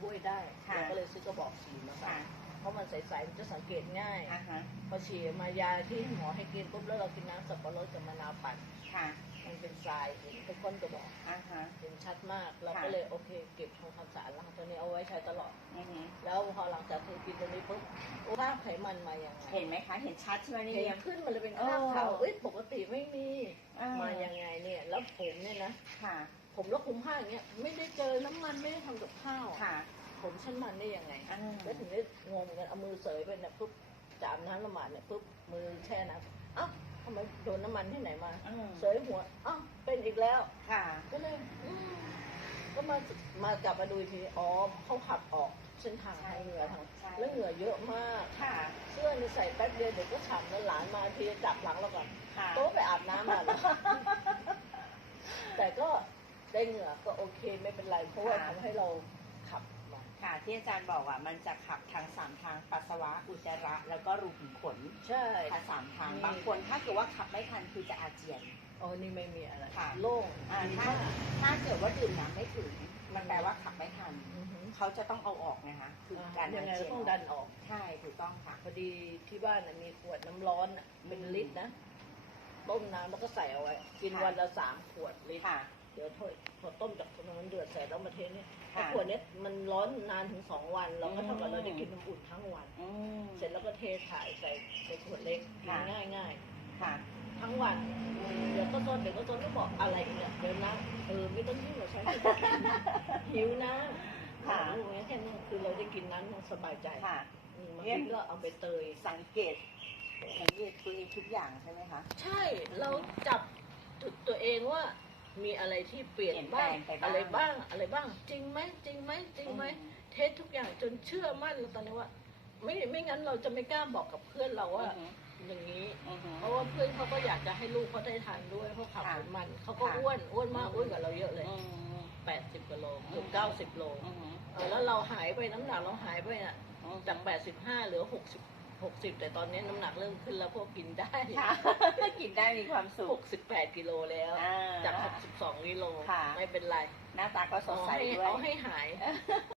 ถ้วยได้ค่ะเราก็เลยซื้อกระบอกฉี่มาใส่ค่ะเพราะมันใสๆมันจะสังเกตง่าย อ่าฮะพอฉี่มายาที่หมอให้กินปุ๊บแล้วเรากินน้ำสับปะรดกับมะนาวปั่นค่ะมันเป็นทรายเห็นเป็นก้นกระบอกอ่าฮะ เห็นชัดมากเราค่ะก็เลยโอเค เก็บทำความสะอาดล้างตัวนี้เอาไว้ใช้ตลอด อือฮึแล้วพอหลังจากเธอกินตัวนี้ปุ๊บคราบไขมันมาอย่างไงเห็นไหมคะ เห็นชัดใช่ไหมนี่เห็เรียนมขึ้นมันเลยเป็นคราบเออขาวเอ้ยปกติไม่มี อ่าม มายังไงเนี่ย แล้วผมเนี่ยนะค่ะ ผมแล้วคุมผ้าอย่างเงี้ยไม่ได้เจอน้ำมันไม่ได้ทำกับข้าวค่ะ ผมชั้นมันได้ยังไงอ่า แล้วถึงได้งงกันเอามือเสยไปเนี่ยปุ๊บจามน้ำละหมาดเนี่ยปุ๊บมือแช่น้ำเอ้าทำไมโดนน้ำมันที่ไหนมาอืมเสยหัวเอ้าเป็นอีกแล้ว ค่ะ ก็เลยอืมก็มามากลับมาดูอีกทีอ๋อเขาขับออกเส้นทางทางเหนือทางใช่ แล้วเหงื่อเยอะมาก ค่ะ เสื้อนี่ใส่แป๊บเดียวเดี๋ยวก็ฉ่ำแล้วหลานมาทีจับหลังเราก่อนค่ะ โต๊ะไปอาบน้ำมาแล้วแต่ ก็ได้เหงื่อก็โอเคไม่เป็นไรเพราะว่าค่ะทำให้เราขับมาค่ะที่อาจารย์บอกอะมันจะขับทางสามทางปัสสาวะอุจจาระ แล้วก็รูขุมขนใช่ทางสามทางอืมบางคนถ้าเกิดว่าขับไม่ทันคือจะอาเจียนโอ้นี่ไม่มีอะไรค่ะโล่งอ่าดีถ้ามากถ้าเกิดว่าดื่มน้ำไม่ถึง มันแปลว่าขับไม่ทันอือหือเขาจะต้องเอาออกนะคะคือการยัอางไงเจีเรายนต้องดันออกใช่ถูกต้องค่ะพอดีที่บ้านน่ะมีขวดน้ำร้อนน่ะเป็นลิตรนะ ต้มน้ำแล้วก็ใส่เอาไว้ กินค่ะ วันละสามขวดลิตรค่ะ เดี๋ยวถ้วยพอต้มจากน้ำเดือดเสร็จแล้วมาเทเนี่ยค่ะไอ้ขวดเนี้ยมันร้อนนานถึงสองวันเราก็เท่ากับอืม เราได้กินน้ำอุ่นทั้งวัน อืม เสร็จแล้วก็เทถ่ายใส่ใส่ขวดเล็กกินค่ะ ง่ายง่ายค่ะ ๆทั้งวัน เดี๋ยวก็ต้นเดี๋ยวก็ต้นก็บอกอะไรอีกเนี่ยเดี๋ยวนะเออไม่ต้องยุ่งกับฉันหิวนะค่ะลูกนี้แค่นี้คือเราได้กินน้ำมันสบายใจค่ะ อืมบางเนี่ยทีก็เอาไปเตย สังเกต สังเกตตัวเองทุกอย่างใช่ไหมคะใช่เราจับจุดตัวเองว่า มีอะไรที่เปลี่ยนบ้างเปลี่ยนแปลงไปบ้างอะไรบ้างอะไรบ้าง จริงไหมจริงไหมจริงไหมอืเทสทุกอย่างจนเชื่อมั่นตอนนี้ว่า ไม่ไม่งั้นเราจะไม่กล้าบอกกับเพื่อนเราว่าอืออย่างนี้อือฮึเพราะว่าเพื่อนเขาก็อยากจะให้ลูกเขาได้ทานด้วยเพราะขับค่ะรถมันเขาก็ค่ะอ้วนอ้วนมากอ้วนกว่าเราเยอะเลยอืมแปดสิบกิโลเกือบอืมเก้าสิบโลอืมเออแล้วเราหายไปน้ำหนักเราหายไปอะอืมจากแปดสิบห้าเหลือหกสิบ หกสิบแต่ตอนนี้น้ำหนักเริ่มขึ้นแล้วพวกกินได้ค่ะกินได้มีความสุหข กสิบแปดกิโลแล้วอ่าจากหกสิบสองกิโลค่ะ ไม่เป็นไร หน้าตาก็สดเอาใสให้ด้วย เอาให้หาย